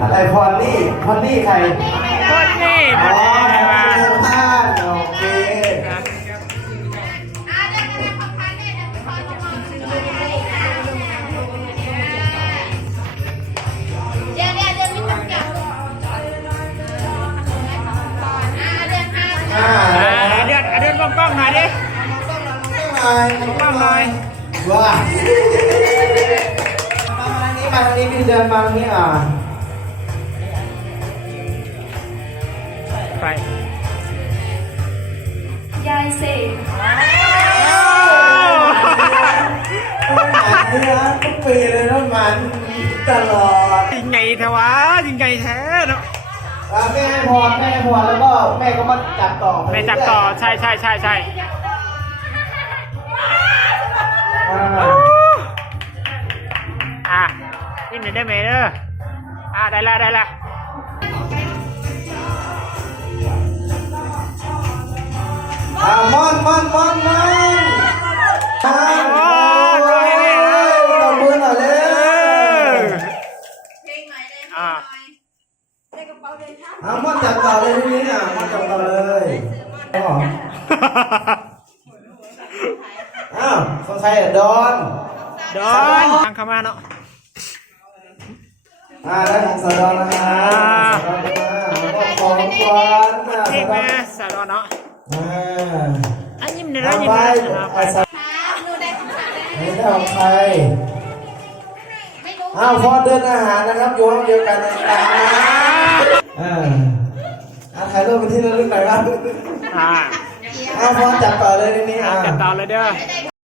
อะไรพรนี่ใครคนนี่ใครมา ท่านโอเคเดินกล้องหน่อยดิกล้องหน่อยว้ามาทางนี้พี่เดินมาทางนี้ไปยายเสกทุกปีเลยน้ำมันตลอดยิงไงแท้วะยิงไงแท้เนาะแม่ให้พรแล้วก็แม่ก็มาจับต่อแม่จับต่อใช่นี่หนึ่งได้ไหมเด้อได้ละมอนตบมือหน่อยเลยมอนจับต่อเลยทีนี้มอนจับต่อเลยคนใครดอนทางเข้ามาเนาะได้ของสะดอนนะครับของขวัญเท่ไหมสะดอนเนาะยิ้มเลยนะยิ้มเลยไม่ได้ของใครพอเดินอาหารนะครับอยู่ห้องเดียวกันนะครับถ่ายรูปเป็นที่ระลึกหน่อยครับพอจับต่อเลยนี่จับต่อเลยเด้อ